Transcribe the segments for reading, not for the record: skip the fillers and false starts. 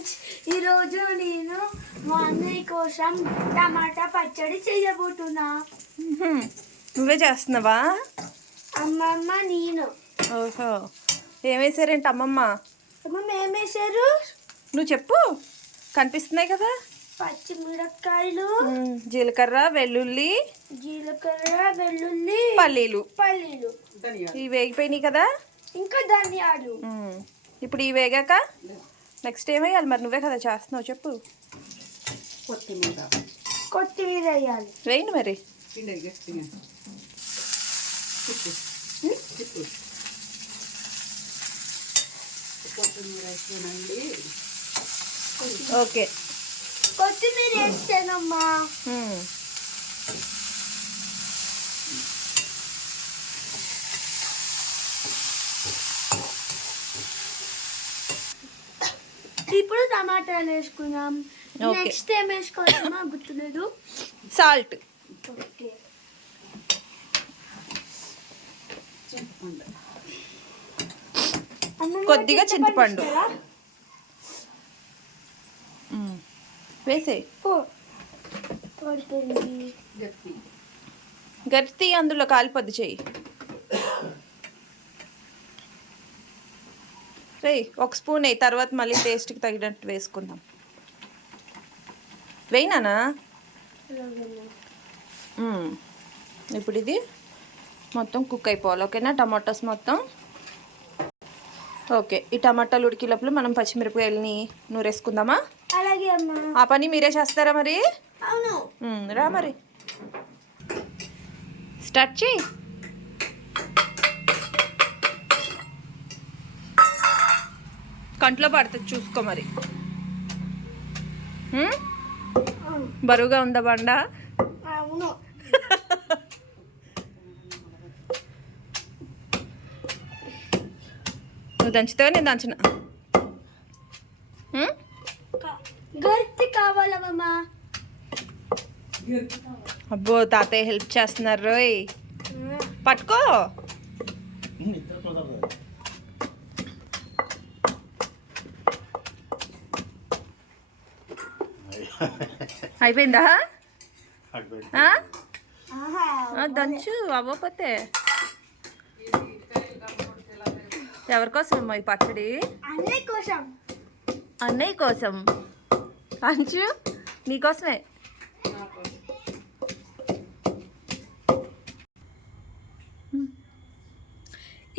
Friends, ఈరోజు నేను మా అన్నయ్య కోసం టమాటా పచ్చడి చేయబోతున్నా. నువ్వే చేస్తున్నావా? అమ్మమ్మ నేను. ఓహో, ఏమేసారేంటి అమ్మమ్మ? ఏమేసారు నువ్వు చెప్పు, కనిపిస్తున్నాయి కదా. పచ్చిమిరపకాయలు, జీలకర్ర, వెల్లుల్లి, పల్లీలు. ఇవి వేగిపోయినాయి కదా. ఇంకా ధనియాలు. ఇప్పుడు ఇవి వేగాక నెక్స్ట్ ఏమేయాలి మరి? నువ్వే కదా చేస్తున్నావు, చెప్పు. కొత్తిమీర వేయాలి. వేయండి మరి. ఓకే, కొత్తిమీర వేస్తానమ్మా. ఇప్పుడు టమాటాలు వేసుకున్నాం. నెక్స్ట్ ఏం వేసుకోవాలమ్మా? గుర్తులేదు. సాల్ట్. ఓకే, కొద్దిగా చింతపండు వేసే. గరిటి అందులో కాలిపొద్దు చెయ్యి. రే, ఒక స్పూన్ వేయి, తర్వాత మళ్ళీ టేస్ట్కి తగినట్టు వేసుకుందాం. వేయినానా? ఇప్పుడు ఇది మొత్తం కుక్ అయిపోవాలి. ఓకేనా? టమాటాస్ మొత్తం ఓకే. ఈ టమాటాలు ఉడికి లోపల మనం పచ్చిమిరపకాయలని నూరేసుకుందామా? అలాగే అమ్మా. ఆ పని మీరే చేస్తారా మరి? అవును. రా మరి, స్టార్ట్ చేయి. కంట్లో పడుతుంది, చూసుకో మరి. బరువుగా ఉందా బండ? అవును. నువ్వు దంచుతావా నేను దంచిన? గరిటె కావాలమ్మా. అబ్బో, తాతయ్య హెల్ప్ చేస్తున్నారు రోయ్. పట్టుకో. అయిపోయిందా? దంచు అవ్వకపోతే. ఎవరి కోసం అమ్మా ఈ పచ్చడి? అన్నయ్య కోసం. అన్నయ్య కోసం. అంచు నీకోసమే.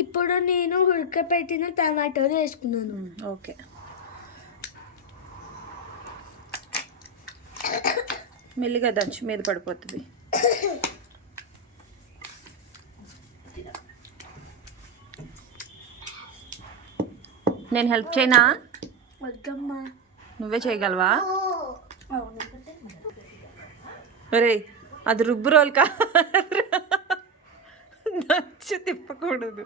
ఇప్పుడు నేను ఉడకపెట్టిన టమాటోలు వేసుకున్నాను. ఓకే, మెల్లిగా దంచు, మీద పడిపోతుంది. నేను హెల్ప్ చేయనా? వద్దమ్మా. నువ్వే చేయగలవా? ఒరే, అది రుబ్బు రోల్ కా, దంచు తిప్పకూడదు.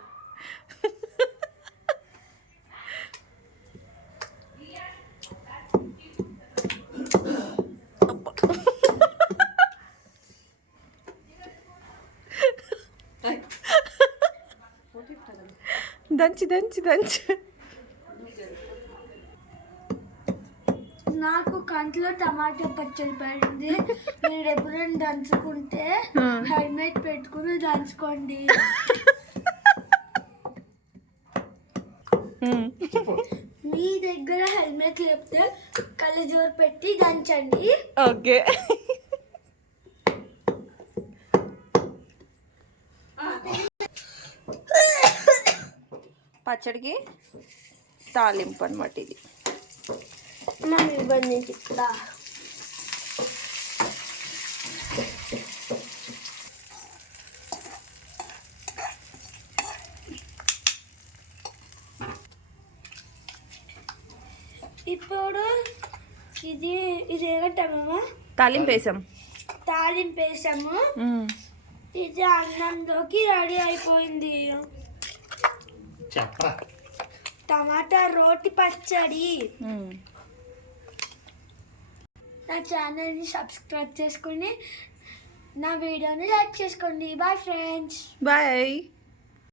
దంచి దంచి దంచి. నాకు కంట్లో టమాటా పచ్చడి పడింది. మీరు ఎప్పుడైనా దంచుకుంటే హెల్మెట్ పెట్టుకుని దంచుకోండి. మీ దగ్గర హెల్మెట్ లేకపోతే కళ్ళజోరు పెట్టి దంచండి. ఓకే. పచ్చడికి తాలింపు అనమాట ఇది. మమ్మీ ఇవన్నీ చెప్తా. ఇప్పుడు ఇది ఏమంటామమ్మా? తాలింపు వేసాం. తాలింపు వేసాము. ఇది అన్నంలోకి రెడీ అయిపోయింది. టమాటా రోటి పచ్చడి. నా ఛానల్ని సబ్స్క్రైబ్ చేసుకుని నా వీడియోని లైక్ చేసుకోండి. Bye friends. బాయ్.